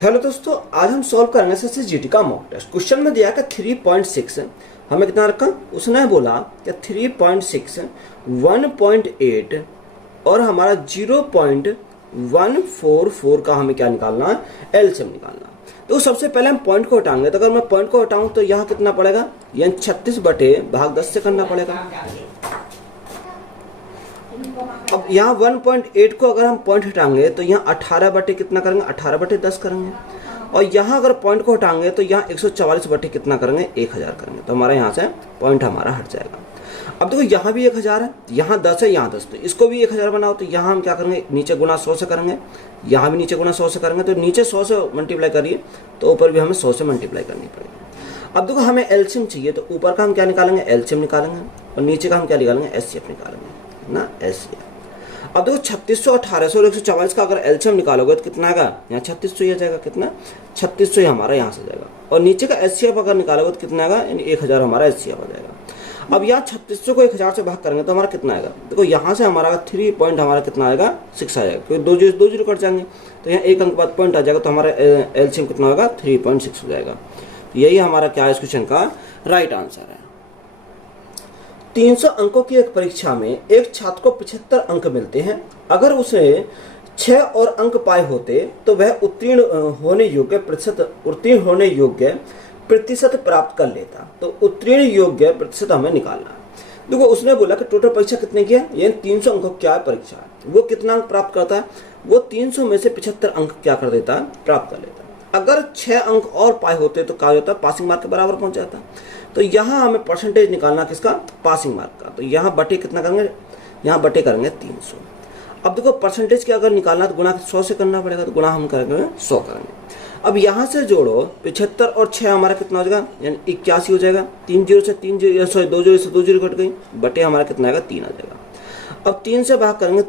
Hello दोस्तों, आज हम सॉल्व करेंगे एसएससी जीडी का मॉक टेस्ट। क्वेश्चन में दिया कि 3.6 हमें कितना रखा, उसने बोला कि 3.6 1.8 और हमारा 0.144 का हमें क्या निकालना है, एलसीएम निकालना है। तो सबसे पहले हम पॉइंट को हटाएंगे। तो अगर मैं पॉइंट को हटाऊं तो यहाँ कितना पड़ेगा, यानी 36/10 से करना पड़ेगा। अब यहाँ 1.8 को अगर हम पॉइंट हटाएंगे तो यहाँ 18 कितना करेंगे, 18/10 करेंगे। और यहाँ अगर पॉइंट को हटाएंगे तो यहाँ 144 कितना करेंगे, 1000 करेंगे। तो हमारा यहाँ से पॉइंट हमारा हट जाएगा। अब देखो यहाँ भी 1000 है, यहाँ 10 है, यहाँ 10, तो इसको भी 1000 बनाओ। तो यहाँ हम क्या करेंगे, नीचे गुना 100 से करेंगे, यहाँ भी नीचे गुना 100 से करेंगे। तो नीचे 100 से मल्टीप्लाई करिए तो ऊपर भी हमें 100 से मल्टीप्लाई करनी पड़ेगी। अब देखो हमें एलसीएम चाहिए, तो ऊपर का हम क्या निकालेंगे, एलसीएम निकालेंगे, और नीचे का हम क्या निकालेंगे, एचसीएफ निकालेंगे ना, एचसीएफ। अब देखो 3600, 1800 और 144 का अगर एलसीएम निकालोगे तो कितना आएगा, यहाँ 3600 ही आ जाएगा। कितना, 3600 ही हमारा यहाँ से जाएगा। और नीचे का एचसीएफ अगर निकालोगे तो कितना आएगा, यानी 1000 हमारा एचसीएफ आ जाएगा। अब यहाँ 3600 को 1000 से भाग करेंगे तो हमारा कितना आएगा, देखो यहाँ से हमारा 3 पॉइंट हमारा कितना आएगा, 6 आएगा, क्योंकि दो जीरो कट जाएंगे। तो यहाँ एक अंक बाद पॉइंट आ जाएगा, तो हमारा एलसीएम कितना होगा, 3.6 हो जाएगा। तो यही हमारा क्या है, इस क्वेश्चन का राइट आंसर है। 300 अंकों की एक परीक्षा में एक छात्र को 75 अंक मिलते हैं। अगर उसे 6 और अंक पाए होते तो वह उत्तीर्ण होने योग्य प्रतिशत प्राप्त कर लेता। तो उत्तीर्ण योग्य प्रतिशत हमें निकालना है। देखो उसने बोला कि टोटल परीक्षा कितने की है, यानी 300 अंकों की क्या परीक्षा है, वो कितना अंक प्राप्त करता है, वो 300 में से 75 अंक क्या कर देता है, प्राप्त कर लेता है। अगर 6 अंक और पाए होते तो क्या होता है, पासिंग मार्क के बराबर पहुंच जाता। तो यहाँ हमें परसेंटेज निकालना किसका, पासिंग मार्क का। तो यहाँ बटे कितना करेंगे, यहाँ बटे करेंगे 300। अब देखो परसेंटेज के अगर निकालना तो गुणा 100 से करना पड़ेगा, तो गुणा हम करेंगे 100 करेंगे। अब यहाँ से जोड़ो 75 और 6 हमारा कितना हो जाएगा, यानी 81 हो जाएगा। 2 जीरो से 2 जीरो कट गई, बटे हमारा कितना आएगा, 3 आ जाएगा। अब 3 से भाग करेंगे,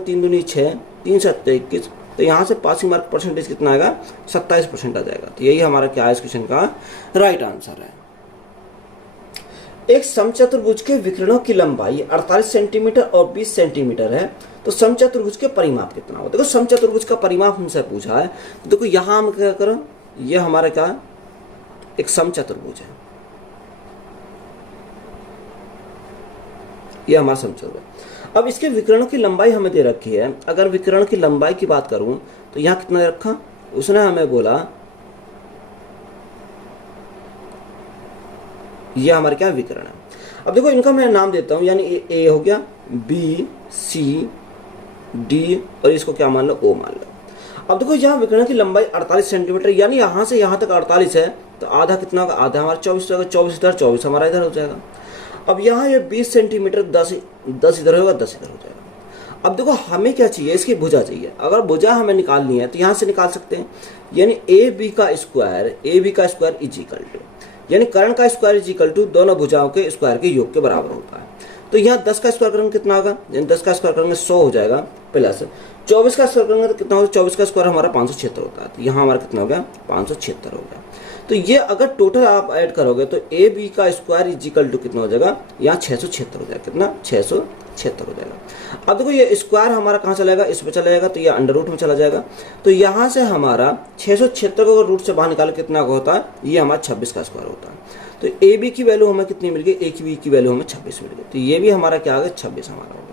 3 दूनी 6, 3 से 21, तो यहाँ से पासिंग मार्क परसेंटेज कितना आएगा, 27% आ जाएगा। तो यही हमारा क्या है, इस क्वेश्चन का राइट आंसर है। एक समचतुर्भुज के विकर्णों की लंबाई 48 सेंटीमीटर और 20 सेंटीमीटर है। तो समचतुर्भुज के परिमाप कितना होगा। देखो समचतुर्भुज का परिमाप हमसे पूछा है। तो देखो यहाँ हम क्या करो, ये हमारा क्या, एक समचतुर्भुज है, ये हमारा समचतुर्भुज। अब इसके विकर्णों की लंबाई हमें दे रखी है। अगर विकर्ण की लंबाई की बात करूं तो यहाँ कितना रखा, उसने हमें बोला ये हमारे क्या विकर्ण है। अब देखो इनका मैं नाम देता हूं, यानी ए हो गया, बी सी डी, और इसको क्या मान लो, ओ मान लो। अब देखो यहाँ विकर्ण की लंबाई 48 सेंटीमीटर, यानी यहाँ से यहाँ तक 48 है, तो आधा कितना होगा, आधा हमारा 24 होगा, 24 इधर 24 हमारा इधर हो जाएगा। अब यहाँ ये 20 सेंटीमीटर, 10 इधर होगा, 10 इधर हो जाएगा। अब देखो हमें क्या चाहिए, इसकी भुजा चाहिए। अगर भुजा हमें निकालनी है तो यहाँ से निकाल सकते हैं, यानी ए बी का स्क्वायर इज इक्वल टू, यानी कर्ण का स्क्वायर इज इक्वल टू दोनों भुजाओं के स्क्वायर के योग के बराबर होता है। तो यहाँ 10 का स्क्वायर करेंगे कितना होगा, यानी 10 का स्क्वायर करेंगे 100 हो जाएगा, प्लस 24 का स्क्वायर करेंगे तो कितना होगा, 24 का स्क्वायर हमारा 576 होता है। तो यहाँ हमारा कितना हो गया, 576 हो गया। तो ये अगर टोटल आप ऐड करोगे तो ए बी का स्क्वायर इज इक्वल टू कितना हो जाएगा, यहाँ 676 हो जाएगा। कितना, 676 हो जाएगा। अब देखो ये स्क्वायर हमारा कहाँ चला जाएगा, इसमें चला जाएगा, तो ये अंडर रूट में चला जाएगा। तो यहाँ से हमारा 676 को रूट से बाहर निकाल कितना होता है, ये हमारा 26 का स्क्वायर होता है। तो ए बी की वैल्यू हमें कितनी मिल गई, ए की बी की वैल्यू हमें 26 मिल गई। तो ये भी हमारा क्या आ गया, 26 हमारा हो गया।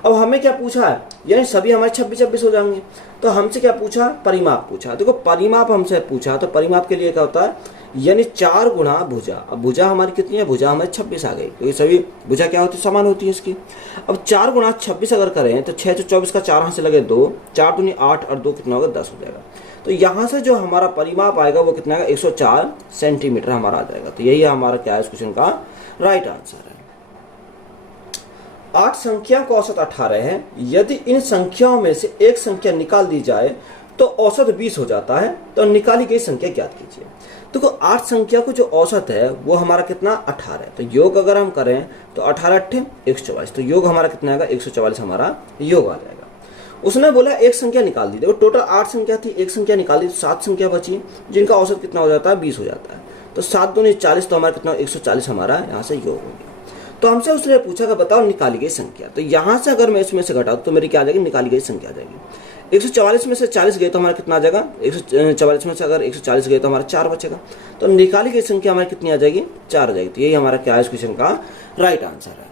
अब हमें क्या पूछा है, यानी सभी हमारे 26 हो जाएंगे। तो हमसे क्या पूछा, परिमाप पूछा। देखो परिमाप हमसे पूछा, तो परिमाप के लिए क्या होता है, यानी 4 गुणा भुजा। अब भुजा हमारी कितनी है, भुजा हमारी 26 आ गई, क्योंकि सभी भुजा क्या होती है, समान होती है इसकी। अब 4 गुणा 26 अगर करें तो 6 से 24 का 4 हाथ से लगे 2, 4 दूनी 8 और 2 कितना होगा, 10 हो जाएगा। तो यहाँ से जो हमारा परिमाप आएगा वो कितना आएगा, 104 सेंटीमीटर हमारा आ जाएगा। तो यही हमारा क्या है, इस क्वेश्चन का राइट आंसर है। 8 संख्या का औसत 18 है। यदि इन संख्याओं में से एक संख्या निकाल दी जाए तो औसत 20 हो जाता है। तो निकाली गई संख्या ज्ञात कीजिए। देखो 8 संख्या को जो औसत है वो हमारा कितना, 18 है। तो योग अगर हम करें तो 18 8 144, तो योग हमारा कितना आएगा, 144 हमारा योग आ जाएगा। उसने बोला एक संख्या निकाल दी। देखो टोटल 8 संख्या थी, एक संख्या निकाल दी तो 7 संख्या बची, जिनका औसत कितना हो जाता है, 20 हो जाता है। तो 7 दूनी 40, तो हमारा कितना, 140 हमारा यहाँ से योग हो गया। तो हमसे उसने पूछा कि बताओ निकाली गई संख्या। तो यहाँ से अगर मैं इसमें से घटाऊं तो मेरी क्या आ जाएगी, निकाली गई संख्या आ जाएगी। 144 में से 40 गए तो हमारा कितना आ जाएगा, 144 में से अगर 140 गए तो हमारा 4 बचेगा। तो निकाली गई संख्या हमारी कितनी आ जाएगी, 4 आ जाएगी। तो यही हमारा क्या है इस क्वेश्चन का राइट आंसर है।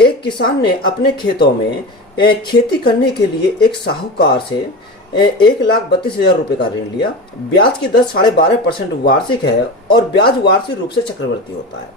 एक किसान ने अपने खेतों में खेती करने के लिए एक साहूकार से 1,32,000 रुपये का ऋण लिया। ब्याज की दर 12.5% वार्षिक है और ब्याज वार्षिक रूप से चक्रवृद्धि होता है।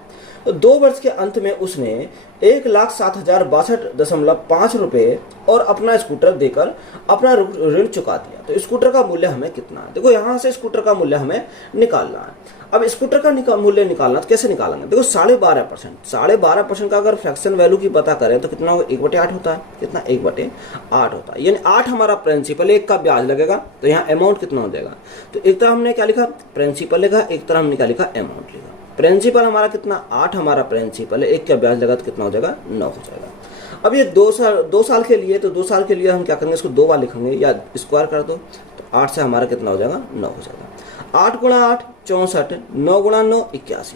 तो 2 वर्ष के अंत में उसने 1,07,062.5 रुपये और अपना स्कूटर देकर अपना ऋण चुका दिया। तो स्कूटर का मूल्य हमें कितना है, देखो यहाँ से स्कूटर का मूल्य हमें निकालना है। अब स्कूटर का मूल्य निकालना तो कैसे निकालेंगे, देखो 12.5% का अगर फ्रैक्शन वैल्यू की पता करें तो कितना होगा, 1/8 होता है। कितना, 1/8 होता है, यानी 8 हमारा प्रिंसिपल, 1 का ब्याज लगेगा। तो यहाँ अमाउंट कितना हो जाएगा, तो एक तरह हमने क्या लिखा, प्रिंसिपल लिखा, एक तरह हमने क्या लिखा, अमाउंट लिखा। प्रिंसिपल हमारा कितना, 8 हमारा प्रिंसिपल है, 1 का ब्याज लगा तो कितना हो जाएगा, 9 हो जाएगा। अब ये 2 साल के लिए, तो 2 साल के लिए हम क्या करेंगे, इसको 2 बार लिखेंगे या स्क्वायर कर दो, तो 8 से हमारा कितना हो जाएगा, 9 हो जाएगा। 8 × 8 64, 9 × 9 81,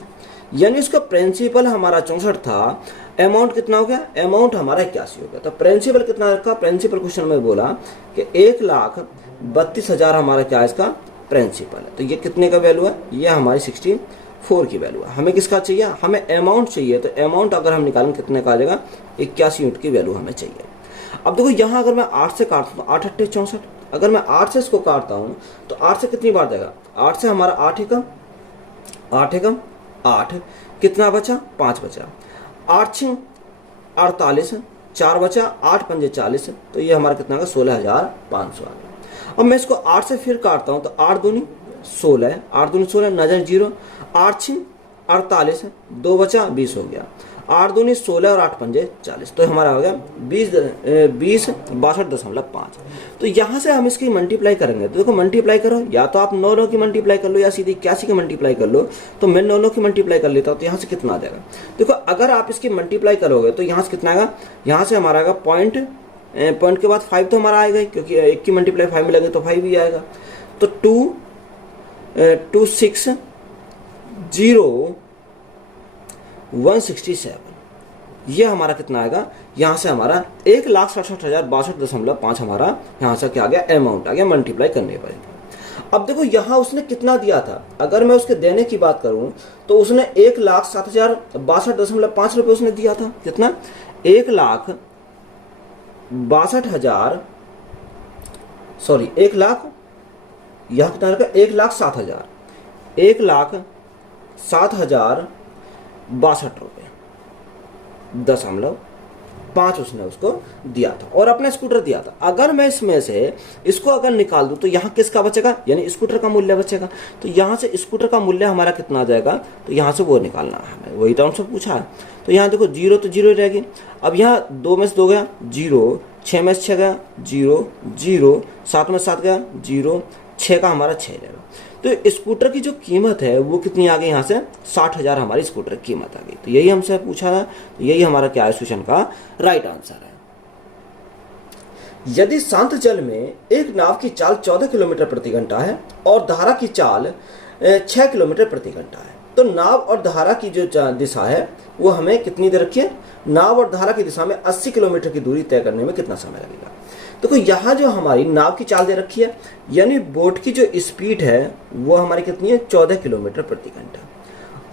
यानी इसका प्रिंसिपल हमारा 64 था, अमाउंट कितना हो गया, अमाउंट हमारा 81 हो गया। तो प्रिंसिपल कितना रखा, प्रिंसिपल क्वेश्चन में बोला कि 1,32,000 हमारा क्या है इसका प्रिंसिपल है। तो ये कितने का वैल्यू है, ये हमारी 64 की वैल्यू है। हमें किसका चाहिए, हमें अमाउंट चाहिए। तो अमाउंट अगर हम निकालें कितने का आ जाएगा, 81 यूनिट की वैल्यू हमें चाहिए। अब देखो यहाँ अगर मैं 8 से काटता हूँ, 8 × 8 = 64, अगर मैं 8 से इसको काटता हूँ तो 8 से कितनी बार जाएगा, 8 से हमारा 8 एकम 8 कितना बचा, 5 बचा। 8 × 6 = 48, 4 बचा, 8 × 5 = 40, तो ये हमारा कितना होगा, 16,500 आ गया। अब मैं इसको 8 से फिर काटता हूँ तो 8 दूनी 16, 8 दूनी 16, नजर 0, 8 × 6 = 48, 2 बचा, 20 हो गया। 8 दूनी 16 और 8 × 5 = 40, तो हमारा हो गया 62.5। तो यहाँ से हम इसकी मल्टीप्लाई करेंगे। तो देखो मल्टीप्लाई करो, या तो आप 9 की मल्टीप्लाई कर लो या सीधी 81 की मल्टीप्लाई कर लो। तो मैं 9 की मल्टीप्लाई कर लेता हूँ, तो यहाँ से कितना आ जाएगा, देखो अगर आप इसकी मल्टीप्लाई करोगे तो यहाँ से कितना आएगा, यहाँ से हमारा आएगा पॉइंट के बाद 5 तो हमारा आएगा, क्योंकि 1 की मल्टीप्लाई 5 में लगे तो 5 ही आएगा। तो 2,6,0,167, ये हमारा कितना आएगा, यहाँ से हमारा 1,67,062.5 हमारा यहाँ से क्या आ गया, अमाउंट आ गया मल्टीप्लाई करने पर। अब देखो यहाँ उसने कितना दिया था, अगर मैं उसके देने की बात करूँ तो उसने 1,07,062.5 रुपये उसने दिया था। कितना, 1,62,000, सॉरी 1 लाख, यहाँ कितना रहेगा, 1,07,000, 1,07,062 रुपये 0.5 उसने उसको दिया था और अपना स्कूटर दिया था। अगर मैं इसमें से इसको अगर निकाल दूं तो यहाँ किसका बचेगा, यानी स्कूटर का मूल्य बचेगा। तो यहाँ से स्कूटर का मूल्य हमारा कितना आ जाएगा, तो यहाँ से वो निकालना है हमें, वही तो हमसे पूछा है। तो यहाँ देखो 0 तो 0 रहेगी। अब यहाँ 2 में से 2 गया 0, 6 में से 6 गया 0, 0, 7 में 7 गया 0, 6 का हमारा 6 रहेगा। तो स्कूटर की जो कीमत है वो कितनी आ गई, यहाँ से 60,000 हमारी स्कूटर की कीमत आ गई। तो यही हमसे पूछा था, तो यही हमारा क्या है क्वेश्चन का राइट आंसर है। यदि शांत जल में एक नाव की चाल 14 किलोमीटर प्रति घंटा है और धारा की चाल 6 किलोमीटर प्रति घंटा है, तो नाव और धारा की जो दिशा है वो हमें कितनी दे रखी है, नाव और धारा की दिशा में 80 किलोमीटर की दूरी तय करने में कितना समय लगेगा। देखो यहाँ जो हमारी नाव की चाल दे रखी है, यानी बोट की जो स्पीड है वो हमारी कितनी है, 14 किलोमीटर प्रति घंटा।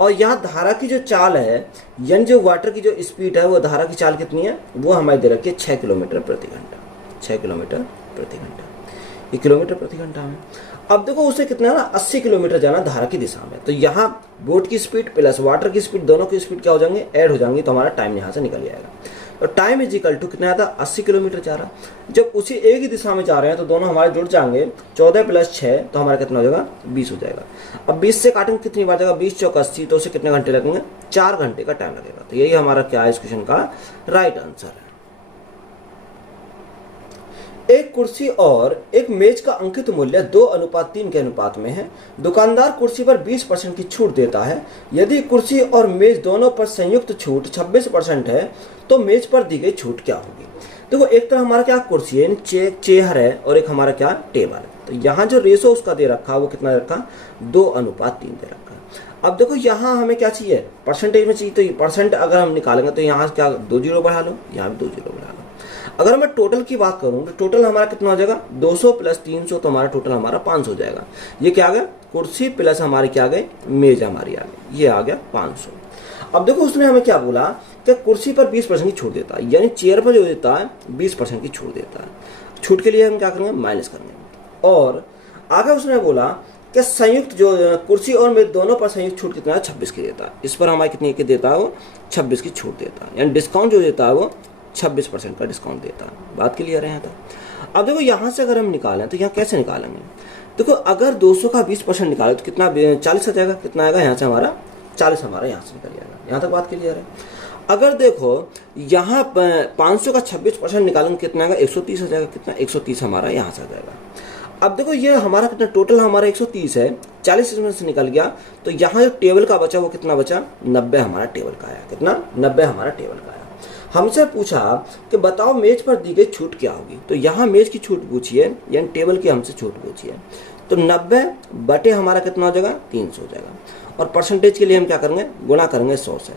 और यहाँ धारा की जो चाल है, यानी जो वाटर की जो स्पीड है वो धारा की चाल कितनी है, वो हमारी दे रखी है 6 किलोमीटर प्रति घंटा, 6 किलोमीटर प्रति घंटा, ये किलोमीटर प्रति घंटा में। अब देखो उसे कितना है ना, 80 किलोमीटर जाना धारा की दिशा में। तो यहाँ बोट की स्पीड प्लस वाटर की स्पीड, दोनों की स्पीड क्या हो जाएंगे, ऐड हो जाएंगी। तो हमारा टाइम यहाँ से निकल जाएगा। तो टाइम इज इक्वल टू कितना आता, 80 किलोमीटर जा रहा। जब उसी एक ही दिशा में जा रहे हैं तो दोनों हमारे जुड़ जाएंगे, 14 + 6 तो हमारा कितना हो जाएगा, 20 हो जाएगा। अब 20 से काटेंगे कितनी बार जाएगा, 20 × 4 = 80, तो उसे कितने घंटे लगेंगे, 4 घंटे का टाइम लगेगा। तो यही हमारा क्या है इस क्वेश्चन का राइट आंसर है। एक कुर्सी और एक मेज का अंकित मूल्य 2:3 के अनुपात में है। दुकानदार कुर्सी पर 20% की छूट देता है। यदि कुर्सी और मेज दोनों पर संयुक्त छूट 26% है तो मेज पर दी गई छूट क्या होगी। देखो एक तरह हमारा क्या कुर्सी है, चेयर है, और एक हमारा क्या टेबल है। तो यहाँ जो रेशो उसका दे रखा वो कितना रखा, 2:3 दे रखा। अब देखो यहाँ हमें क्या चाहिए, परसेंटेज में चाहिए। तो परसेंट अगर हम निकालेंगे तो यहाँ क्या 2 जीरो बढ़ा लो, यहाँ भी 2 जीरो बढ़ा लो। अगर मैं टोटल की बात करूं तो टोटल हमारा कितना हो जाएगा 200 प्लस 300, तो हमारा टोटल हमारा 500 हो जाएगा। ये क्या आ गया, कुर्सी प्लस हमारी क्या आ गई, मेज हमारी आ गई, ये आ गया 500। अब देखो उसने हमें क्या बोला कि कुर्सी पर 20% की छूट देता है, यानी चेयर पर जो देता है 20% की छूट देता है। छूट के लिए हम क्या करेंगे, माइनस करेंगे। और आगे उसने बोला कि संयुक्त जो कुर्सी और मेज दोनों पर संयुक्त छूट कितना है, 26 की देता है। इस पर हमारे कितने की देता है, वो 26 की छूट देता है, यानी डिस्काउंट जो देता है वो 26% का डिस्काउंट देता है। बात क्लियर है यहाँ तक। अब देखो यहाँ से अगर हम निकालें तो यहाँ कैसे निकालेंगे, देखो अगर 200 का 20% निकाले तो कितना 40 आ जाएगा, कितना आएगा यहाँ से हमारा 40 हमारा यहाँ से निकल जाएगा। यहाँ तक बात क्लियर है। अगर देखो यहाँ 500 का 26% निकालेंगे कितना आएगा, 130 आ जाएगा, कितना 130 हमारा यहाँ से आ जाएगा। अब देखो ये हमारा कितना टोटल हमारा 130 है, 40 इसमें से निकल गया, तो यहाँ जो टेबल का बचा वो कितना बचा, 90 हमारा टेबल का आया, कितना 90 हमारा टेबल का आया। हमसे पूछा कि बताओ मेज पर दी गई छूट क्या होगी, तो यहाँ मेज की छूट पूछी है, यानी टेबल की हमसे छूट पूछी है, तो 90 बटे हमारा कितना हो जाएगा, 300 हो जाएगा। और परसेंटेज के लिए हम क्या करेंगे, गुणा करेंगे 100 से।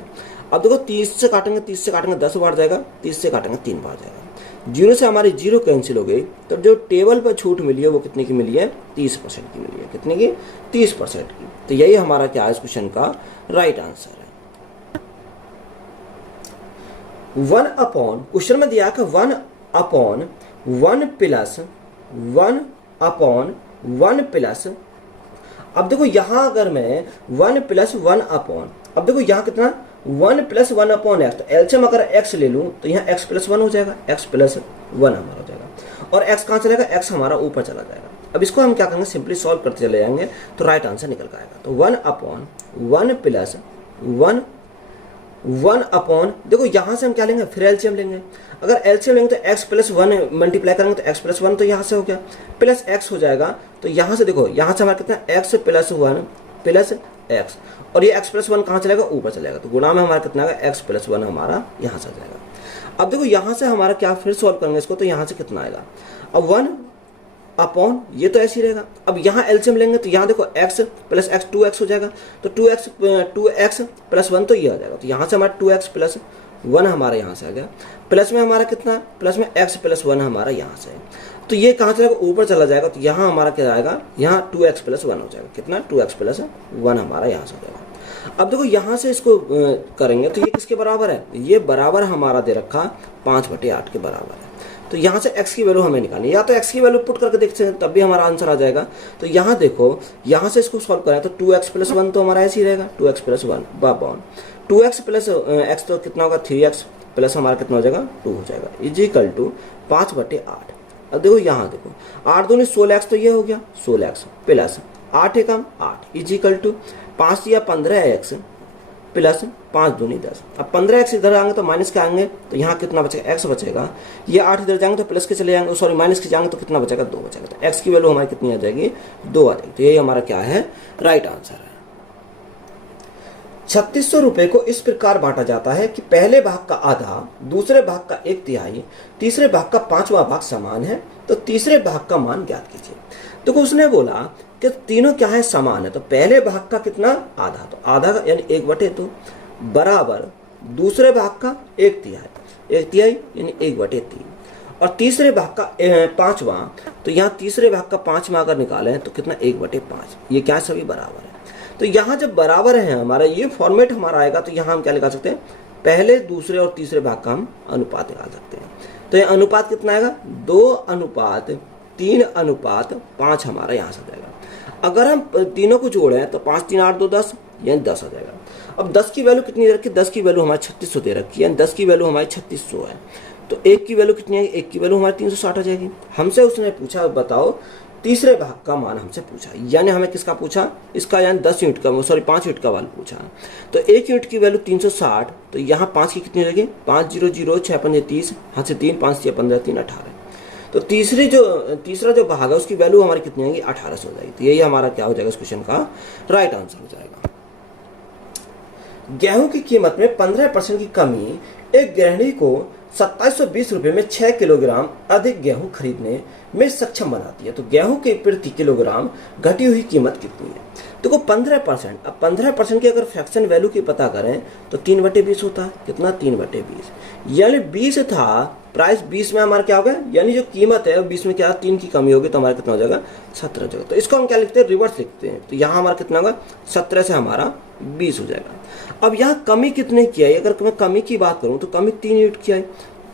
अब देखो 30 से काटेंगे, 30 से काटेंगे 10 बार जाएगा, 30 से काटेंगे 3 बार जाएगा, 0 से हमारी 0 कैंसिल हो गई, तो जो टेबल पर छूट मिली है वो कितने की मिली है, 30% की मिली है, कितने की 30% की। तो यही हमारा क्या है इस क्वेश्चन का राइट आंसर है। 1 अपॉन, क्वेश्चन में दिया कि 1 अपॉन 1 प्लस 1 अपॉन 1 प्लस, अब देखो यहां अगर मैं 1 प्लस 1 अपॉन, अब देखो यहां कितना 1 प्लस 1 अपॉन एक्स, तो एलसीएम अगर एक्स ले लूं तो यहाँ एक्स प्लस 1 हो जाएगा, एक्स प्लस 1 हमारा हो जाएगा। और एक्स कहाँ चलेगा, एक्स हमारा ऊपर चला जाएगा। अब इसको हम क्या करेंगे, सिंपली सॉल्व करते चले जाएंगे तो राइट आंसर निकल कर आएगा। तो 1 अपॉन 1 प्लस 1 अपॉन, देखो यहां से हम क्या लेंगे, फिर एलसीएम लेंगे। अगर एलसीएम लेंगे तो एक्स प्लस 1 मल्टीप्लाई करेंगे तो एक्स प्लस 1 तो यहाँ से हो गया, प्लस एक्स हो जाएगा। तो यहाँ से देखो यहाँ से हमारा कितना एक्स प्लस 1 प्लस एक्स, और ये एक्स प्लस 1 कहाँ चलेगा, ऊपर चलेगा, तो गुणा में हमारा कितना आएगा, एक्स प्लस 1 हमारा यहाँ से आ जाएगा। अब देखो यहाँ से हमारा क्या, फिर सॉल्व करेंगे इसको, तो यहाँ से कितना आएगा, अब 1 अपॉन, ये तो ऐसे ही रहेगा। अब यहाँ एलसीएम लेंगे तो यहाँ देखो x प्लस एक्स 2x हो जाएगा, तो 2x प्लस 1 तो ये आ जाएगा, तो यहाँ से हमारा 2x प्लस 1 हमारा यहाँ से आ गया, प्लस में हमारा कितना, प्लस में x प्लस 1 हमारा यहाँ से है, तो ये कहाँ चलेगा, ऊपर चला जाएगा, तो यहाँ हमारा क्या आएगा, यहाँ 2x प्लस 1 हो जाएगा, कितना 2x प्लस 1 हमारा यहाँ से हो जाएगा। अब देखो यहाँ से इसको करेंगे तो ये किसके बराबर है, ये बराबर हमारा दे रखा 5/8 के बराबर है। तो यहाँ से x की वैल्यू हमें निकालनी है, या तो x की वैल्यू पुट करके देखते हैं तब भी हमारा आंसर आ जाएगा। तो यहाँ देखो यहाँ से इसको सॉल्व करें तो 2x प्लस 1 तो हमारा ऐसे ही रहेगा, 2x प्लस 1 बॉन 2x प्लस x तो कितना होगा, 3x प्लस हमारा कितना हो जाएगा, 2 हो जाएगा, इज इक्वल टू 5/8। अब देखो यहाँ देखो 8 दूनी 16x, तो ये हो गया 16x plus 8 Ekam 8 is equal to 5 या 15x प्लस 5 दूनी 10। अब 15x इधर आएंगे तो माइनस के आएंगे, तो यहाँ कितना बचेगा, x बचेगा। ये 8 इधर जाएंगे तो प्लस के चले जाएंगे, सॉरी माइनस के जाएंगे तो कितना बचेगा, 2 बचेगा। तो x की वैल्यू हमारी कितनी आ जाएगी, 2 आ जाएगी। तो यही हमारा क्या है, राइट आंसर है। 3600 रुपए को इस प्रकार बांटा जाता है कि पहले भाग का आधा, दूसरे भाग का 1/3, तीसरे भाग का 5वां भाग समान है, तो तीसरे भाग का मान ज्ञात कीजिए। तो उसने बोला कि तीनों क्या है, समान है, तो पहले भाग का कितना, आधा, तो आधा का यानी 1/2 बराबर दूसरे भाग का 1/3 यानी 1/3, और तीसरे भाग का 5वां, तो यहाँ तीसरे भाग का 5वां अगर निकालें तो कितना 1/5, ये क्या सभी बराबर है। तो यहाँ जब बराबर है हमारा ये फॉर्मेट हमारा आएगा, तो यहाँ हम क्या निकाल सकते हैं, पहले दूसरे और तीसरे भाग का हम अनुपात निकाल सकते हैं। तो ये अनुपात कितना आएगा, 2:3:5 हमारा यहाँ से जाएगा। अगर हम तीनों को जोड़ें तो 5 3 8 2 10 यानी 10 आ जाएगा। अब 10 की वैल्यू कितनी दे रखी है, 10 की वैल्यू हमारी 3600 दे रखी है, 10 की वैल्यू हमारी 3600 है, तो 1 की वैल्यू कितनी है, 1 की वैल्यू हमारी 360 आ जाएगी। हमसे उसने पूछा बताओ तीसरे भाग का मान हमसे पूछा, यानी हमें किसका पूछा, इसका यानी 10 यूनिट का, सॉरी 5 यूनिट का वाला पूछा। तो 1 यूनिट की वैल्यू 360, तो यहाँ 5 की कितनी रहेगी, 5 0 0 6 5 30, हाथ से 3 5 6 15 3 18, तो तीसरा जो भाग है उसकी वैल्यू हमारी कितनी आएगी, 1800 हो जाएगी। तो यही हमारा क्या हो जाएगा, इस क्वेश्चन का राइट आंसर हो जाएगा। गेहूं की कीमत में 15% की कमी एक गृहिणी को 2720 रुपये में 6 किलोग्राम अधिक गेहूं खरीदने में सक्षम बनाती है। तो गेहूं के प्रति किलोग्राम घटी हुई कीमत कितनी है। देखो 15%, अब 15% की अगर फ्रैक्शन वैल्यू की पता करें तो 3/20 होता है, कितना 3/20, यानी 20 था प्राइस 20 में हमारा क्या होगा, यानी जो कीमत है 20 में क्या 3 की कमी होगी तो हमारा कितना हो जाएगा 17 हो जाएगा। तो इसको हम क्या लिखते हैं, रिवर्स लिखते हैं। तो यहाँ हमारा कितना होगा 17 से हमारा 20 हो जाएगा। अब यहाँ कमी कितने की आई, अगर मैं कमी की बात करूँ तो कमी 3 यूनिट की आई।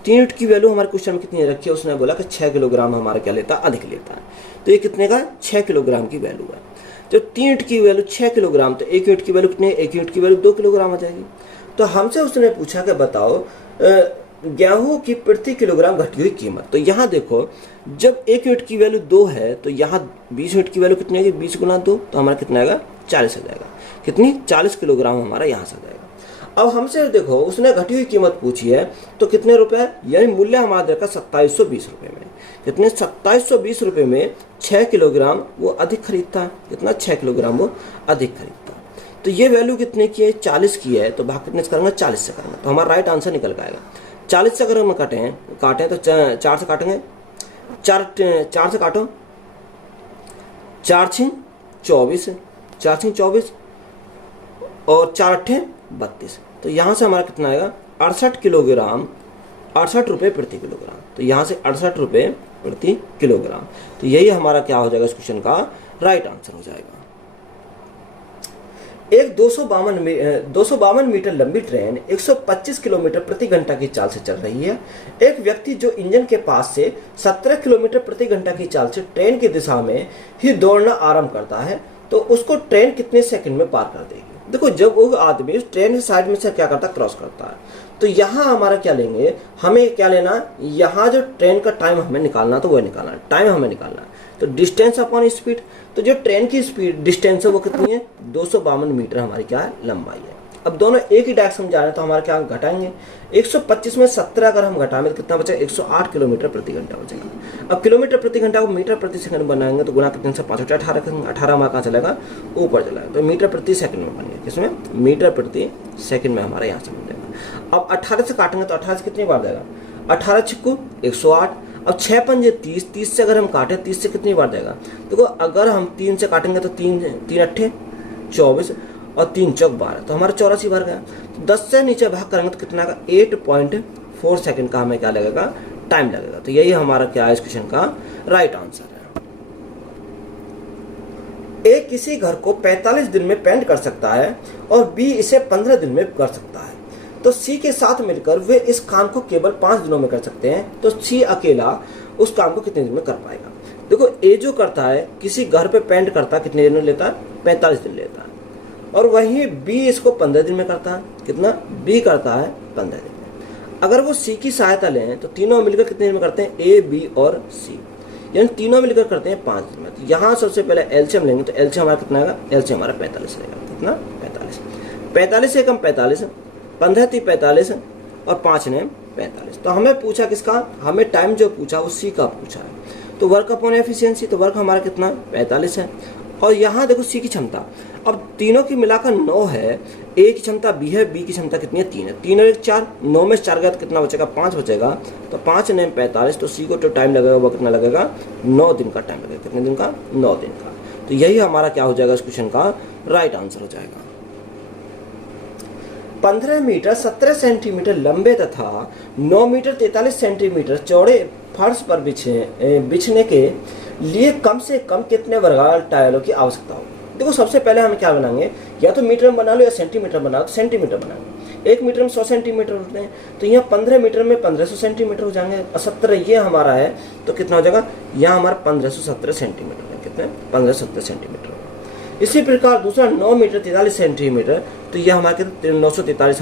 3 यूनिट की वैल्यू हमारे क्वेश्चन में कितनी रखी है, उसने बोला कि 6 किलोग्राम हमारा क्या लेता है, अधिक लेता है। तो ये कितने का 6 किलोग्राम की वैल्यू है। तो 3 यूनिट की वैल्यू 6 किलोग्राम, तो 1 यूनिट की वैल्यू कितनी है, 1 यूनिट की वैल्यू 2 किलोग्राम आ जाएगी। तो हमसे उसने पूछा कि बताओ गेहूं की प्रति किलोग्राम घटी हुई कीमत। तो यहाँ देखो जब 1 यूनिट की वैल्यू 2 है तो यहाँ 20 यूनिट की वैल्यू कितनी आएगी, 20 गुना 2 तो हमारा कितना आएगा 40 आ जाएगा। कितनी 40 किलोग्राम हमारा यहाँ से आ जाएगा। अब हमसे देखो उसने घटी हुई कीमत पूछी है तो कितने रुपए, यानी मूल्य हमारा देखा 2720 रुपये में। कितने 2720 रुपये में 6 किलोग्राम वो अधिक खरीदता है। कितना 6 किलोग्राम वो अधिक खरीदता है। तो ये वैल्यू कितने की है, 40 की है। तो भाग कितने से करेंगे, 40 से करेंगे तो हमारा राइट आंसर निकल आएगा। 40 से अगर हम काटें तो 4 से काटेंगे, 4 से काटो, 4 6 24, 4 6 24 और 4 8 32। तो यहाँ से हमारा कितना आएगा 68 किलोग्राम, 68 रुपये प्रति किलोग्राम। तो यहाँ से 68 रुपये प्रति किलोग्राम। तो यही हमारा क्या हो जाएगा, इस क्वेश्चन का राइट आंसर हो जाएगा। एक 252 मीटर लंबी ट्रेन 125 किलोमीटर प्रति घंटा की चाल से चल रही है। एक व्यक्ति जो इंजन के पास से 17 किलोमीटर प्रति घंटा की चाल से ट्रेन की दिशा में ही दौड़ना आरंभ करता है तो उसको ट्रेन कितने सेकंड में पार कर देगी। देखो जब वो आदमी उस ट्रेन की साइड में से क्या करता है, क्रॉस करता है। तो यहाँ हमारा क्या लेंगे, हमें क्या लेना, यहाँ जो ट्रेन का टाइम हमें निकालना तो वो निकालना है, टाइम हमें निकालना है। तो डिस्टेंस अपॉन स्पीड, तो जो ट्रेन की स्पीड डिस्टेंस है वो कितनी है 252 मीटर हमारी क्या है लंबाई है। अब दोनों एक ही डायरेक्शन में जा रहे हैं तो हमारा क्या घटाएंगे, 125 में 17 अगर हम घटाएंगे तो कितना बचेगा 108 किलोमीटर प्रति घंटा बचेगा। अब किलोमीटर प्रति घंटा को मीटर प्रति सेकंड बनाएंगे तो गुना कितने से 5 18 हमारा कहाँ चलेगा, ऊपर चलेगा। तो मीटर प्रति सेकंड में बनेगा, किसमें मीटर प्रति सेकंड में हमारा यहाँ से बन जाएगा। अब 18 से काटेंगे तो 18 से कितनी बार जाएगा, 18 छिक्कू 108। अब 6 पंजे 30, 30 से अगर हम काटें 30 से कितनी बार जाएगा, देखो अगर हम 3 से काटेंगे तो 3 अट्ठे 24 और 3 चौक 12, तो हमारा 84 बार गया। तो 10 से नीचे भाग करेंगे तो कितना का 8.4 सेकंड का हमें क्या लगेगा, टाइम लगेगा। तो यही हमारा क्या है इस क्वेश्चन का राइट आंसर है। ए किसी घर को 45 दिन में पेंट कर सकता है और बी इसे 15 दिन में कर सकता है। तो सी के साथ मिलकर वे इस काम को केवल 5 दिनों में कर सकते हैं। तो सी अकेला उस काम को कितने दिन में कर पाएगा। देखो ए जो करता है किसी घर पे पेंट करता है कितने दिन में लेता है, 45 दिन लेता है। और वहीं बी इसको 15 दिन में करता है। कितना, बी करता है 15 दिन में। अगर वो सी की सहायता लें तो तीनों मिलकर कितने दिन में करते हैं, ए बी और सी, यानी तीनों मिलकर करते हैं 5 दिन में। तो यहाँ सबसे पहले एलसीएम लेंगे तो एलसीएम हमारा कितना आएगा, एलसीएम हमारा 45 रहेगा। कितना 45, 45 से कम 45, 15 3 45 और 5 ने 45। तो हमें पूछा किसका, हमें टाइम जो पूछा वो सी का पूछा है। तो वर्क अपॉन एफिशिएंसी, तो वर्क हमारा कितना 45 है। और यहाँ देखो सी की क्षमता, अब तीनों की मिलाकर 9 है। ए की क्षमता बी है, बी की क्षमता कितनी है 3 है। 3 और 1 4, 9 में से 4 गया तो कितना बचेगा 5 बचेगा। तो 5 ने 45, तो सी को जो टाइम लगेगा वो कितना लगेगा 9 दिन का टाइम लगेगा। कितने दिन का, 9 दिन का। तो यही हमारा क्या हो जाएगा इस क्वेश्चन का राइट आंसर हो जाएगा। 15 मीटर 17 सेंटीमीटर लंबे तथा 9 मीटर 43 सेंटीमीटर चौड़े फर्श पर बिछने के लिए कम से कम कितने वर्गाकार टाइलों की आवश्यकता होगी। देखो सबसे पहले हमें क्या बनाएंगे, या तो मीटर में बना लो या सेंटीमीटर बना लो। तो सेंटीमीटर बनाएंगे, 1 मीटर में 100 सेंटीमीटर होते हैं। तो यहाँ 15 मीटर में 1500 सेंटीमीटर हो जाएंगे। और 17 ये हमारा है तो कितना हो जाएगा, यहाँ हमारा 1517 सेंटीमीटर है। कितने 1517 सेंटीमीटर। इसी प्रकार दूसरा 9 मीटर 43 सेंटीमीटर, तो ये हमारा 943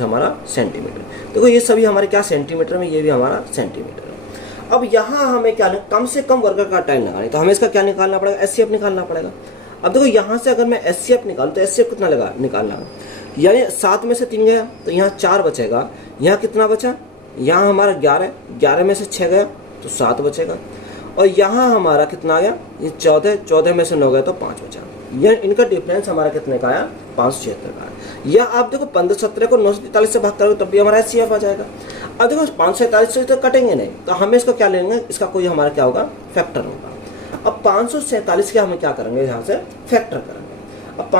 हमारा सेंटीमीटर। देखो ये सभी हमारे क्या सेंटीमीटर में, ये भी हमारा सेंटीमीटर है। अब यहाँ हमें क्या कम से कम वर्गाकार टाइल लगानी, तो हमें इसका क्या निकालना पड़ेगा, एचसीएफ निकालना पड़ेगा। अब देखो यहाँ से अगर मैं एचसीएफ निकालूँ तो एचसीएफ कितना निकालना है, यानी 7 में से 3 गया तो यहाँ 4 बचेगा। यहाँ कितना बचा, यहाँ हमारा 11 में से 6 गया तो 7 बचेगा। और यहाँ हमारा कितना आ गया, ये 14 में से 9 गया तो 5 बचा। यह इनका डिफरेंस हमारा कितने का आया, 576 का है। या आप देखो 1517 को 943 से भाग करोगे तब भी हमारा एचसीएफ आ जाएगा। अब देखो 547 से तो कटेंगे नहीं, तो हमें इसको क्या लेंगे, इसका कोई हमारा क्या होगा, फैक्टर होगा। अब 547 के हम क्या करेंगे, यहाँ से फैक्टर करेंगे। अब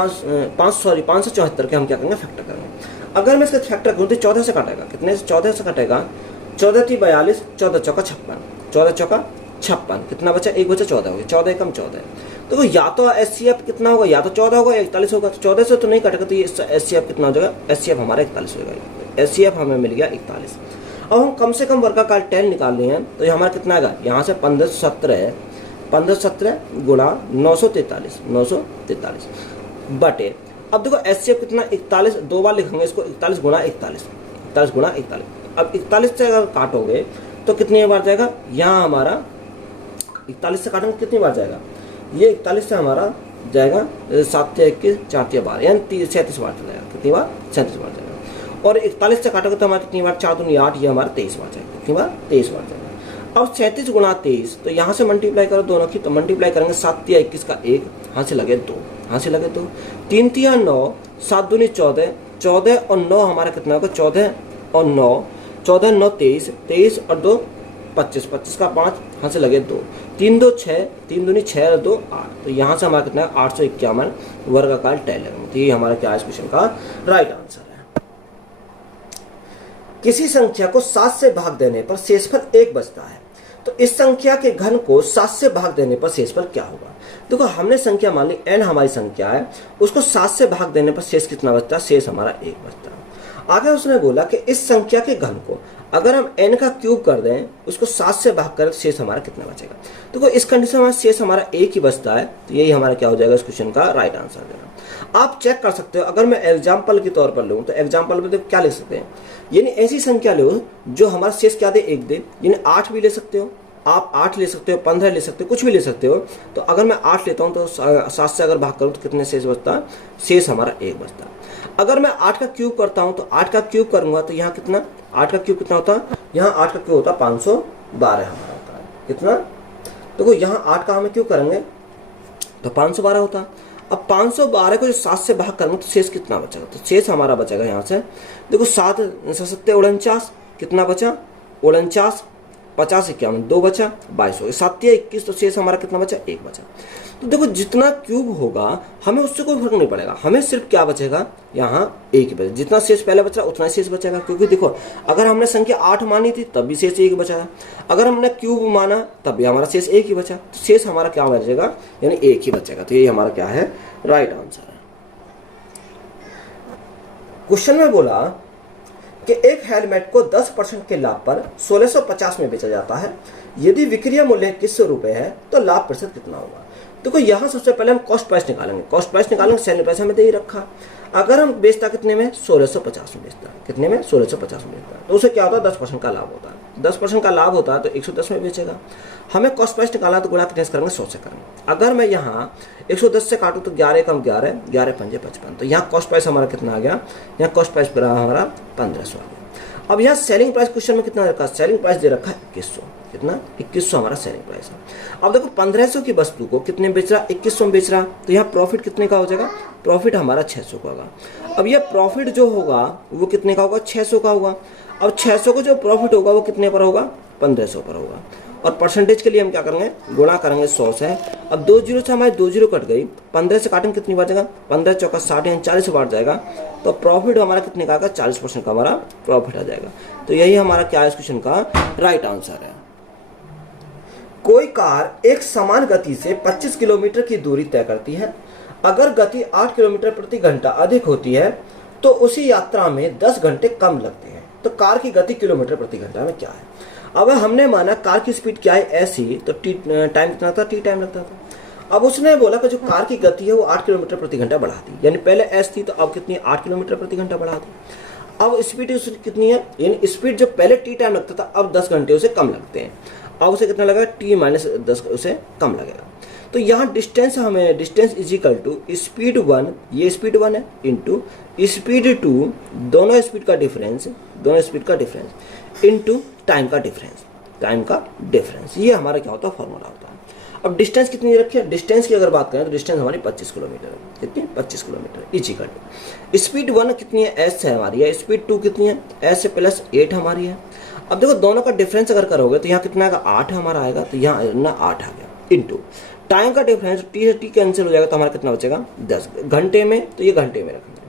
574 के हम क्या करेंगे, फैक्टर करेंगे। अगर मैं इसका फैक्टर करूँ तो 14 से काटेगा, कितने से 14 से कटेगा 14 × 42, 14 चौका 56, 14 चौका 56, कितना बचा, एक बचा, 14 हो गया, 14 एकम 14। देखो या तो एचसीएफ कितना होगा, या तो 14 होगा या 41 होगा, तो 14 से तो नहीं कटेगा, तो ये एचसीएफ कितना हो जाएगा, एचसीएफ हमारा 41 हो जाएगा, एचसीएफ हमें मिल गया 41। अब हम कम से कम वर्गाकार 10 निकाल लिए हैं, तो ये हमारा कितना आएगा, यहाँ से 1517 है, 1517 गुणा 943, 943 बटे, अब देखो एचसीएफ कितना 41, दो बार लिखेंगे इसको, 41 गुणा 41, 41 गुणा 41। अब 41 से अगर काटोगे तो कितनी बार जाएगा, यहाँ हमारा 41 से काटेंगे कितनी बार जाएगा, ये 41 से हमारा जाएगा 7 × 21, 4 × 12 यानी 37 बार चला जाएगा, कितनी बार, 37 बार जाएगा। और 41 से काटोगे तो हमारा कितनी बार, 4 दूनी 8, ये हमारा 23 बार जाएगा, कितनी बार, 23 बार जाएगा। अब 37 गुणा 23, तो यहाँ से मल्टीप्लाई करो दोनों की, तो मल्टीप्लाई करेंगे 7 × 21 का 1, यहाँ से लगे 2, यहाँ से लगे 2, 3 × 9, 7 दूनी 14, 14 और 9 हमारा कितना होगा, 14 और 9, 14 9 23, 23 और 2 25, 25 का 5, यहाँ से लगे 2, 3 2 6, 3 दूनी 6 और 2 8, तो यहाँ से हमारा कितना है 851 वर्गाकार 10 लगेंगे। तो ये हमारा क्या है इस क्वेश्चन का राइट आंसर है। किसी संख्या को 7 से भाग देने पर शेषफल 1 बचता है, तो इस संख्या के घन को 7 से भाग देने पर शेषफल क्या होगा। देखो हमने संख्या मान ली n हमारी संख्या है, उसको 7 से भाग देने पर शेष कितना बचता है, शेष हमारा 1 बचता है। आगे उसने बोला कि इस संख्या के घन को अगर हम n का क्यूब कर दें, उसको 7 से भाग करें तो शेष हमारा कितना बचेगा। देखो इस कंडीशन में शेष हमारा 1 ही बचता है, तो यही हमारा क्या हो जाएगा इस क्वेश्चन का राइट आंसर देना। आप चेक कर सकते हो, अगर मैं एग्जाम्पल के तौर पर लूँ तो एग्जाम्पल में क्या लिख सकते हैं, यानी ऐसी संख्या लो जो हमारा शेष क्या दे, 1 दे, यानी 8 भी ले सकते हो आप, 8 ले सकते हो, 15 ले सकते हो, कुछ भी ले सकते हो। तो अगर मैं 8 लेता हूँ तो 7 से अगर भाग करूँ तो कितने शेष बचता है, शेष हमारा 1 बचता है। अगर मैं 8 का क्यूब करता हूँ तो 8 का क्यूब करूंगा तो यहाँ कितना, 8 का क्यूब कितना होता है, यहाँ 8 का क्यूब होता है 512 हमारा होता है, कितना, देखो यहाँ 8 का हमें क्यूब करेंगे तो 512 होता है। अब 512 को जो 7 से भाग करेंगे तो शेष कितना बचेगा, तो शेष हमारा बचेगा यहाँ से, देखो 7 7 49, कितना बचा, 49, 50 51, 2 बचा, 22 हो गया, 7 या 21, तो शेष हमारा कितना बचा, 1 बचा। तो देखो जितना क्यूब होगा हमें उससे कोई फर्क नहीं पड़ेगा, हमें सिर्फ क्या बचेगा, यहाँ 1 ही बचेगा, जितना शेष पहले बचा उतना शेष बचेगा। क्योंकि देखो अगर हमने संख्या 8 मानी थी तब भी शेष 1 बचा, अगर हमने क्यूब माना तब भी हमारा शेष 1 ही बचा, तो शेष हमारा क्या बचेगा, यानी 1 ही बचेगा। तो यही हमारा क्या है राइट आंसर है। क्वेश्चन में बोला कि एक हेलमेट को 10% के लाभ पर 1650 में बेचा जाता है, यदि विक्रय मूल्य 2100 रुपए है तो लाभ प्रतिशत कितना होगा। देखो यहाँ सबसे पहले हम कॉस्ट प्राइस निकालेंगे, कॉस्ट प्राइस निकालेंगे, सेलिंग प्राइस हमें दे ही रखा। अगर हम बेचता कितने में, 1650 में बेचता है, कितने में, 1650 में बेचता है, तो उसे क्या होता है, 10% का लाभ होता है, 10% का लाभ होता है तो 110 में बेचेगा। हमें कॉस्ट प्राइस निकालना तो गुणा कितने से करेंगे, 100 से करेंगे। अगर मैं यहाँ 110 से काटूँ तो 11 कम 11, 11 पंजे 55, तो यहाँ कॉस्ट प्राइस हमारा कितना आ गया, यहाँ कॉस्ट प्राइस हमारा 1500 आ गया। अब यहाँ सेलिंग प्राइस क्वेश्चन में कितना रखा, सेलिंग प्राइस दे रखा है 2100, कितना, 2100 हमारा सेलिंग प्राइस है। अब देखो 1500 की वस्तु को कितने बेच रहा, 2100 में बेच रहा, तो यहाँ प्रॉफिट कितने का हो जाएगा, प्रॉफिट हमारा 600 का होगा। अब ये प्रॉफिट जो होगा वो कितने का होगा, 600 का होगा। अब 600 का जो प्रॉफिट होगा वो कितने पर होगा, 1500 पर होगा। और परसेंटेज के लिए हम क्या करेंगे, गुणा करेंगे 100 से। अब 2 जीरो से हमारे 2 जीरो कट गई, 15 से काटेंगे कितनी बार जाएगा, 15 चौका 60 यानी 40 बार जाएगा, तो प्रॉफिट हमारा कितने का आएगा, 40% का हमारा प्रॉफिट आ जाएगा। तो यही हमारा क्या है इस क्वेश्चन का राइट आंसर है। कोई कार एक समान गति से 25 किलोमीटर की दूरी तय करती है, अगर गति 8 किलोमीटर प्रति घंटा अधिक होती है तो उसी यात्रा में 10 घंटे कम लगते हैं। तो कार की गति किलोमीटर प्रति घंटा में क्या है। अब हमने माना कार की स्पीड क्या है, ऐसी, तो टी टाइम कितना था, टी टाइम लगता था। अब उसने बोला कि जो कार की गति है वो 8 किलोमीटर प्रति घंटा बढ़ा दी, यानी पहले एस थी तो अब कितनी, 8 किलोमीटर प्रति घंटा बढ़ा दी। अब स्पीड कितनी है, यानी स्पीड जो पहले टी टाइम लगता था अब 10 घंटे उसे कम लगते हैं, अब उसे कितना लगा, टी माइनस 10 उसे कम लगेगा। तो यहाँ डिस्टेंस हमें, distance is equal to speed 1, ये स्पीड 1 है, इंटू स्पीड 2, दोनों स्पीड का डिफरेंस, दोनों स्पीड का डिफरेंस, इंटू टाइम का डिफरेंस, टाइम का डिफरेंस, ये हमारा क्या होता है, फॉर्मूला होता है। अब डिस्टेंस कितनी रखी है, डिस्टेंस की अगर बात करें तो डिस्टेंस हमारी 25 किलोमीटर है, कितनी, 25 kilometre is equal to speed 1 कितनी है, एस है हमारी है, स्पीड 2 कितनी है, एस से प्लस 8 हमारी है। अब देखो दोनों का डिफरेंस अगर करोगे तो यहाँ कितना आएगा, 8 हमारा आएगा, तो यहाँ ना 8 आ गया, इंटू टाइम का डिफरेंस, टी से टी कैंसिल हो जाएगा तो हमारा कितना बचेगा, 10 घंटे में, तो ये घंटे में रखेंगे।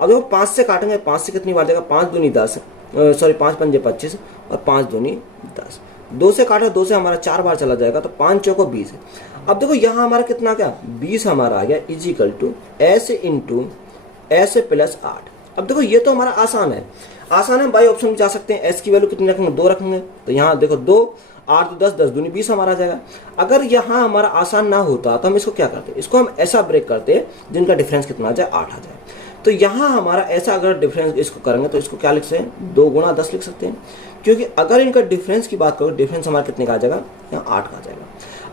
अब देखो 5 से काटेंगे, 5 से कितनी बार जाएगा, 5 दूनी 10, सॉरी 5 पंजे 25 और 5 दूनी 10। 2 से काटो, 2 से हमारा 4 बार चला जाएगा तो 5 चौको 20 है। अब देखो यहाँ हमारा कितना क्या 20 हमारा आ गया is equal to S into S plus 8। अब देखो ये तो हमारा आसान है, बाई ऑप्शन में जा सकते हैं। एस की वैल्यू कितनी रखेंगे 2 रखेंगे, तो यहाँ देखो 2 8 तो 10 10 दूनी 20 हमारा आ जाएगा। अगर यहाँ हमारा आसान ना होता तो हम इसको क्या करते, इसको हम ऐसा ब्रेक करते जिनका डिफरेंस कितना आ जाए 8 आ जाए। तो यहाँ हमारा ऐसा अगर डिफरेंस इसको करेंगे तो इसको क्या लिख सकते हैं 2 गुणा 10 लिख सकते हैं, क्योंकि अगर इनका डिफरेंस की बात करो डिफरेंस हमारा कितने का आ जाएगा, यहाँ 8 का आ जाएगा।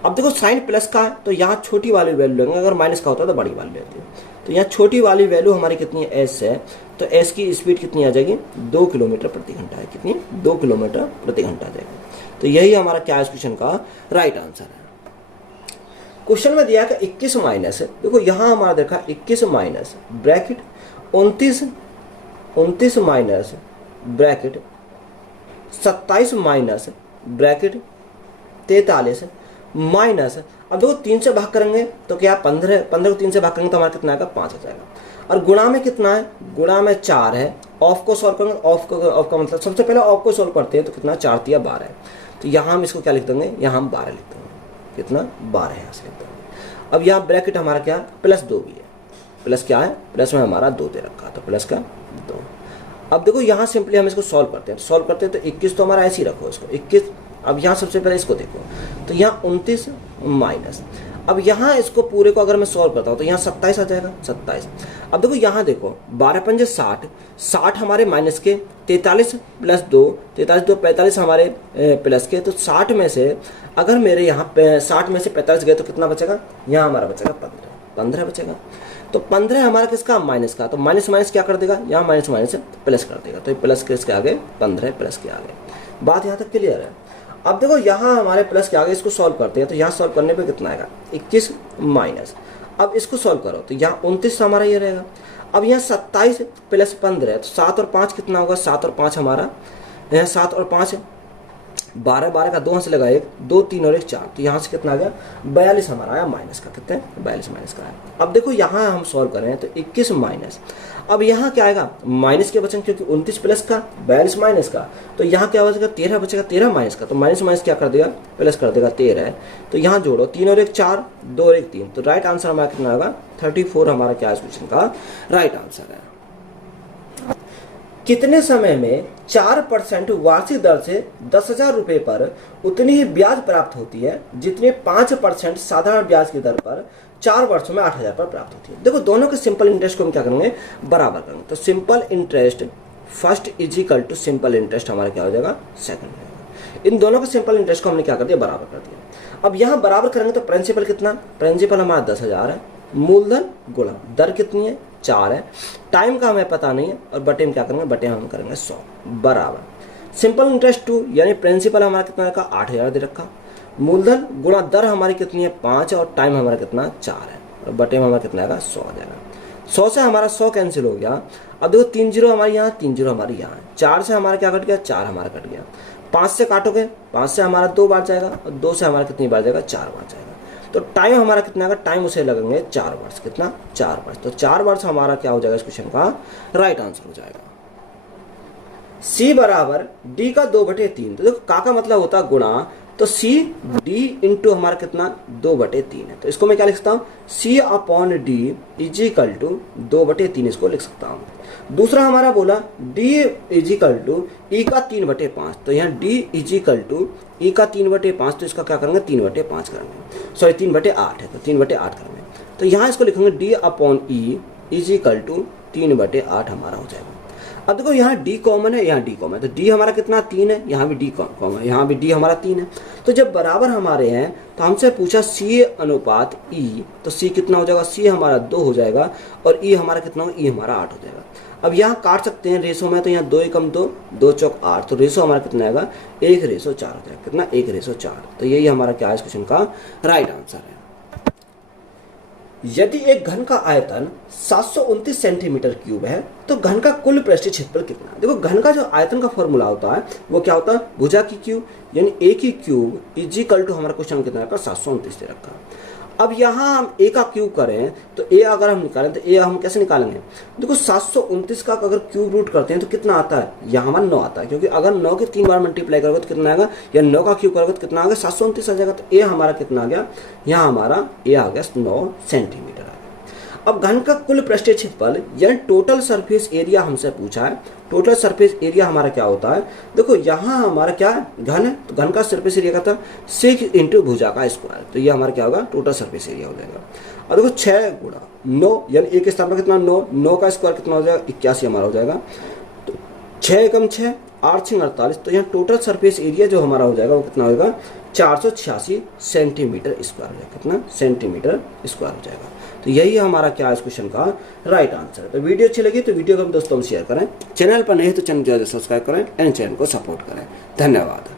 अब देखो साइन प्लस का है तो यहाँ छोटी वाली वैल्यू लेंगे, अगर माइनस का होता है तो बड़ी वाली लेते हैं। तो यहाँ छोटी वाली वैल्यू हमारी कितनी है एस है, तो एस की स्पीड कितनी आ जाएगी 2 किलोमीटर प्रति घंटा है, कितनी 2 किलोमीटर प्रति घंटा आ जाएगी। तो यही हमारा क्या इस क्वेश्चन का राइट आंसर है। क्वेश्चन में दिया कि 21 माइनस, देखो यहाँ हमारा देखा 21 minus bracket 29 minus bracket 27 minus bracket 43 minus, अब देखो 3 से भाग करेंगे तो क्या 15 को 3 से भाग करेंगे तो हमारा कितना आएगा 5 आ जाएगा। और गुणा में कितना है, गुणा में 4 है। ऑफ को सॉल्व करेंगे, ऑफ का मतलब सबसे पहले ऑफ को सॉल्व करते हैं तो कितना 4 तिया 12 है। तो यहाँ हम इसको क्या लिख देंगे, यहाँ हम 12 लिख देंगे, कितना 12 यहाँ से लिख देंगे। अब यहाँ ब्रैकेट हमारा क्या प्लस 2 भी है, प्लस क्या है प्लस में हमारा 2 दे रखा, तो प्लस का 2। अब देखो यहाँ सिंपली हम इसको सॉल्व करते हैं, सॉल्व करते हैं तो 21 तो हमारा ऐसे ही रखो इसको 21। अब यहाँ सबसे पहले इसको देखो तो यहाँ 29 माइनस, अब यहाँ इसको पूरे को अगर मैं सॉल्व करता हूँ तो यहाँ 27 आ जाएगा 27। अब देखो यहाँ देखो 12 पंजे 60, 60 हमारे माइनस के, 43 प्लस 2, 43 2 45 हमारे प्लस के। तो 60 में से अगर मेरे यहाँ 60 में से 45 गए तो कितना बचेगा, यहाँ हमारा बचेगा 15 बचेगा। तो 15 हमारा किसका माइनस का, तो माइनस माइनस क्या कर देगा, यहाँ माइनस माइनस प्लस कर देगा, तो प्लस के इसके आगे 15 प्लस के आगे। बात यहाँ तक क्लियर है। अब देखो यहाँ हमारे प्लस के आगे इसको सॉल्व करते हैं तो यहाँ सॉल्व करने पे कितना आएगा 21 माइनस, अब इसको सॉल्व करो तो यहाँ 29 हमारा ये रहेगा। अब यहाँ 27 प्लस 15 तो 7 और 5 कितना होगा, 7 और 5 हमारा, यहाँ 7 और 5 12, 12 का 2 से लगा 1, 2 3 और 1 4, तो यहाँ से कितना आ गया 42 हमारा आया माइनस का, कितने 42 माइनस का आया। अब देखो यहाँ हम सॉल्व करें तो 21 माइनस, अब यहाँ क्या आएगा माइनस के बचेंगे क्योंकि 29 प्लस का 42 माइनस का, तो यहाँ क्या बचेगा 13 बचेगा, 13 माइनस का, तो माइनस माइनस क्या कर देगा प्लस कर देगा 13 है। तो यहाँ जोड़ो 3 और 1 4, 2 और 1 3, तो राइट आंसर हमारा कितना होगा 34 हमारा क्या इस क्वेश्चन का राइट आंसर है। कितने समय में 4% वार्षिक दर से 10,000 रुपए पर उतनी ही ब्याज प्राप्त होती है जितने 5% साधारण ब्याज की दर पर 4 वर्षों में 8,000 पर प्राप्त होती है। देखो दोनों के सिंपल इंटरेस्ट को हम क्या करेंगे बराबर करेंगे, तो simple interest first is equal to simple interest हमारा क्या हो जाएगा सेकंड हो जाएगा। इन दोनों के सिंपल इंटरेस्ट को हमने क्या कर दिया बराबर कर दिया। अब यहाँ बराबर करेंगे तो प्रिंसिपल कितना, प्रिंसिपल हमारा 10,000 है, मूलधन गुणा दर कितनी है 4 है, टाइम का हमें पता नहीं है, और बटे में क्या करेंगे बटे हम करेंगे 100 बराबर सिंपल इंटरेस्ट 2, यानी प्रिंसिपल हमारा कितना रखा 8,000 दे रखा, मूलधन गुणा दर हमारी कितनी है 5 और टाइम हमारा कितना 4 है, और बटे में हमारा कितना आएगा 100 आ जाएगा। 100 से हमारा 100 कैंसिल हो गया। अब देखो 3 जीरो हमारे यहाँ 3 जीरो हमारे यहाँ, 4 से हमारा क्या कट गया 4 हमारा कट गया, 5 से काटोगे 5 से हमारा 2 बार जाएगा, और 2 से हमारा कितनी बार जाएगा 4 बार जाएगा। तो टाइम हमारा कितना आएगा, टाइम उसे लगेंगे 4 वर्ष, कितना 4 वर्ष, तो 4 वर्ष हमारा क्या हो जाएगा इस क्वेश्चन का राइट आंसर हो जाएगा। C बराबर D का 2/3, तो देखो का मतलब होता है गुणा, तो C D इंटू हमारा कितना 2/3 है, तो इसको मैं क्या लिख सकता हूँ C upon D is equal to 2/3 इसको लिख सकता हूँ। दूसरा हमारा बोला D is equal to E का 3/5, तो यहाँ D is equal to E का 3/5, तो इसका क्या करेंगे 3/5 करेंगे, सॉरी 3/8 है तो 3/8 करेंगे, तो यहाँ इसको लिखेंगे D upon E is equal to 3/8 हमारा हो जाएगा। अब देखो यहाँ D कॉमन है, यहाँ D कॉमन है, तो D हमारा कितना 3 है, यहाँ भी D कॉमन है, यहाँ भी D हमारा 3 है, तो जब बराबर हमारे हैं तो हमसे पूछा C अनुपात E, तो C कितना हो जाएगा, C हमारा 2 हो जाएगा, और E हमारा कितना हो, E हमारा 8 हो जाएगा। अब यहाँ काट सकते हैं रेशो में, तो यहाँ 2 एकम 2, 2 चौक 8, तो रेशो हमारा कितना आएगा 1:4 हो जाएगा, कितना 1:4, तो यही हमारा क्या है इस क्वेश्चन का राइट आंसर है। यदि एक घन का आयतन 729 सेंटीमीटर क्यूब है तो घन का कुल पृष्ठीय क्षेत्रफल कितना है। देखो घन का जो आयतन का फॉर्मूला होता है वो क्या होता है भुजा की क्यूब, यानी ए की क्यूब इज इक्वल टू हमारा क्वेश्चन कितना रखा 729 दे रखा। अब यहाँ हम ए का क्यूब करें तो ए अगर हम निकालें तो ए हम कैसे निकालेंगे? देखो 729 का अगर क्यूब रूट करते हैं तो कितना आता है? यहाँ हमारा 9 आता है, क्योंकि अगर 9 के 3 बार मल्टीप्लाई करोगे तो कितना आएगा, या 9 का क्यूब करोगे तो कितना आ गया? 729 आ जाएगा। तो ए हमारा कितना आ गया? यहाँ हमारा ए आ गया 9 सेंटीमीटर आ गया। अब घन का कुल पृष्ठीय क्षेत्रफल यानी टोटल सरफेस एरिया हमसे पूछा है। टोटल सरफेस एरिया हमारा क्या होता है? देखो यहाँ हमारा क्या है? घन है, तो घन का सरफेस एरिया का था 6 इंटू भुजा का स्क्वायर, तो ये हमारा क्या होगा? टोटल सरफेस एरिया हो जाएगा। और देखो 6 गुणा 9 यानी एक के स्थान पर कितना? 9, 9 का स्क्वायर कितना हो जाएगा? 81 हमारा हो जाएगा। तो 6 एकम 6, 8 6 48, तो यहाँ टोटल सरफेस एरिया जो हमारा हो जाएगा वो कितना होगा? 486 सेंटीमीटर स्क्वायर हो जाएगा। कितना? सेंटीमीटर स्क्वायर हो जाएगा। तो यही हमारा क्या है इस क्वेश्चन का राइट आंसर। तो वीडियो अच्छी लगी तो वीडियो को हम दोस्तों में शेयर करें, चैनल पर नहीं तो चैनल जो है सब्सक्राइब करें एंड चैनल को सपोर्ट करें। धन्यवाद।